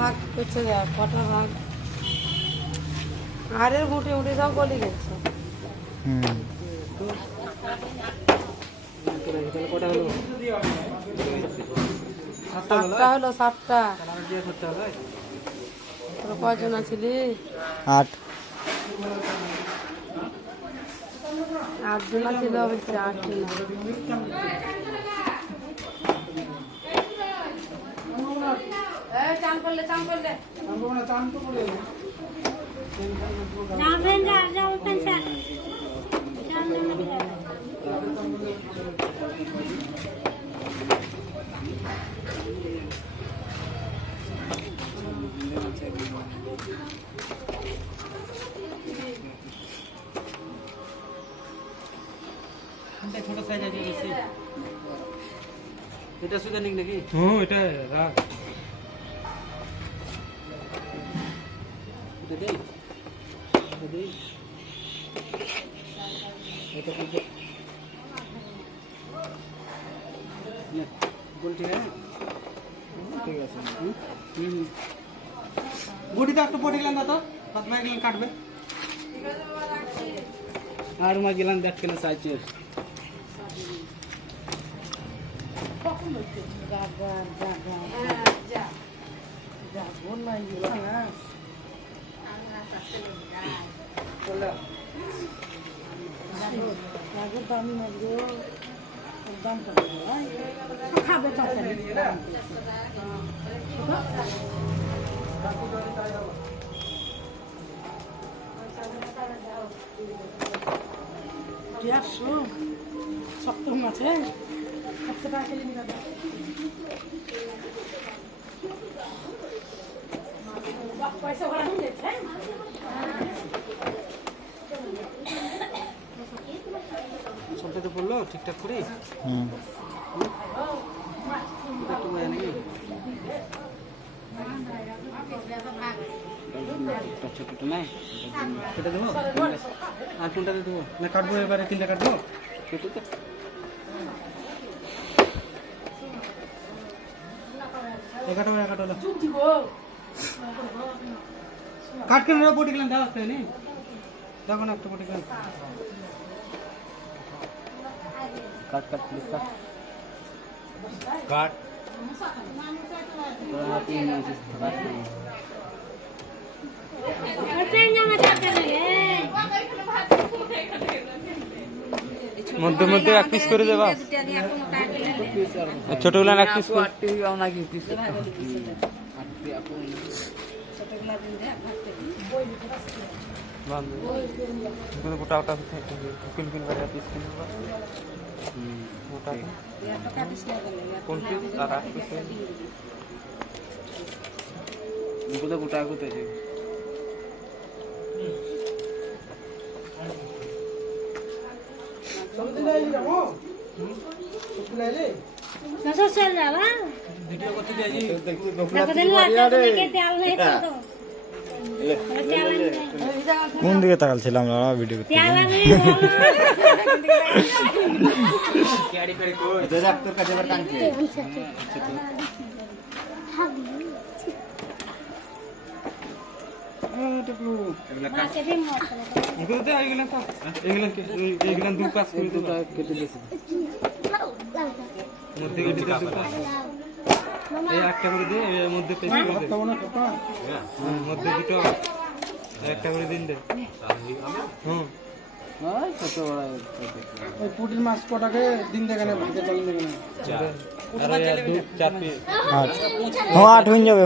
ভাগ করছে, কটা ভাগ আরের উঠে উঠে সব গলি গেছে। সাতটা হলো, সাতটা। কয়জন আছিলি? 8 8 জন ছিল, 8 জন। চান করলে ছোট সাইজ আছে বেশি। এটা সুদা নিক নাকি? এটা রাখ। এটা দেই। এটা কি? ये गोल ठीक है? ঠিক আছে। বডি তো একটু বডি গেলাম দাও তো। হাত মা গেলাম কাটবে। আর মা গেলাম দেখ কেন সাইজ। সপ্তম আছে পয়সা ভরা হয়ে যাচ্ছে। সবটা তো বললো ঠিকঠাক করে। ছোট নাই কেটে দেবো আর কোনটাতে দেবো না কাটবো এবারে 3টা কাটবো কেটে তো এগারো কাট করে নেবো বটি গেলাম দেওয়া আসতে নেই দেখো না একটা বটি গেলাম কাট কাট প্লিজ কাট কাট মধ্যে মধ্যে এক পিস করে দেবা ছোটগুলো এক পিস নাকি পিস গোটা ওটা কিল কিল করে পিস কিল ওটা কোন পিস আর এক পিস গোটা গোটা গোটা আছে কোন দিকে তাকালছিলাম আমরা ভিডিও করতে একটা করে দিয়ে এর মধ্যে পেস্ট করে দে মধ্যে দুটো একটা করে দিন দে হুম ছোট বড় ওই পুটির মাছ কটাকে দিন দেখে না ভাগে চলেন দেখে না চার পিস হ্যাঁ 8 হয়ে যাবে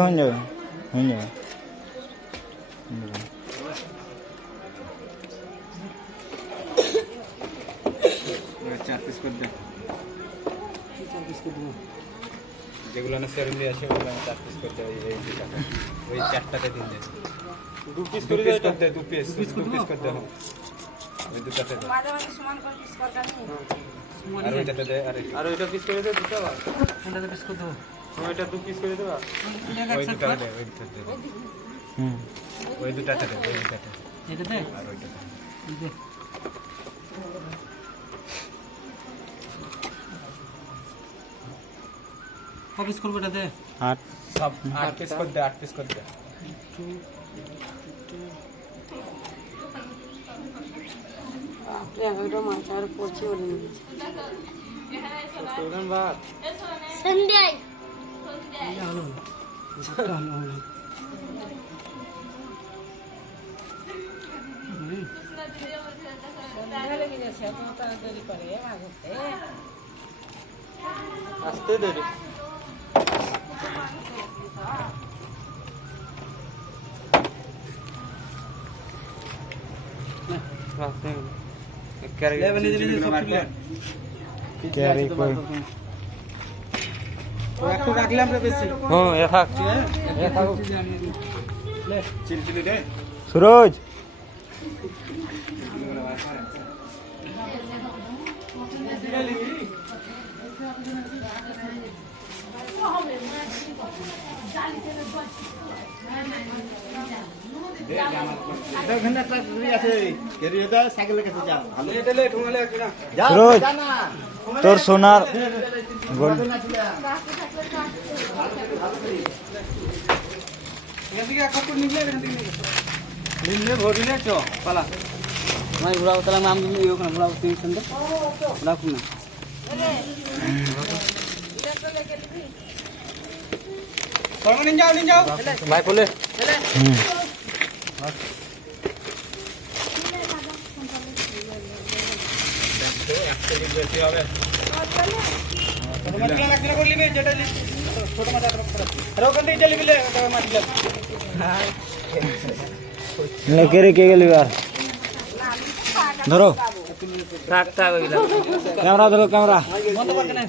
চার পিস করে দে যেগুলো না সেরুলি আছে ওগুলো 4 পিস করতে ওই দুটাটা ওই চারটাতে দিন দে 2 পিস করে দে 2 পিস করে দে ওই দুটাতে দে মাঝে মাঝে সমান করে পিস করতে আর ওইটাতে দে আর ওইটা পিস করে দে দুটো কোনটাতে পিস করে দাও ওইটা 2 পিস করে দেবা ওই দুটাতে দে ওই দুটাতে দে এটাতে আর ওইটাতে দে অফিস করবে এটা দে 8 সব 8 পিস করে দে 8 পিস করে দে ওইটা মাছ আর পড়ছে বলে নিয়েছে সন্ধ্যায় আসতে দে রে ক্যারি কই একটু রাখলাম রে বেশি হ্যাঁ এ থাক চিলচিলি দে সুরজ সুরজ তোর সোনার গোল্ড मैं बुरा तला नाम ये ओकरा बुरा टेंशन दे राखू ना कौन नहीं जाओ भाई बोले বেশি হবে ছোট মাছ লাগলে করলি বে যেটা ছোট মাছ আর ওখান থেকে চলে গেলে মাছ গেল লেকে রে কে গেলি আর ধরো থাক থাক ক্যামেরা ধরো ক্যামেরা বন্ধ করতে না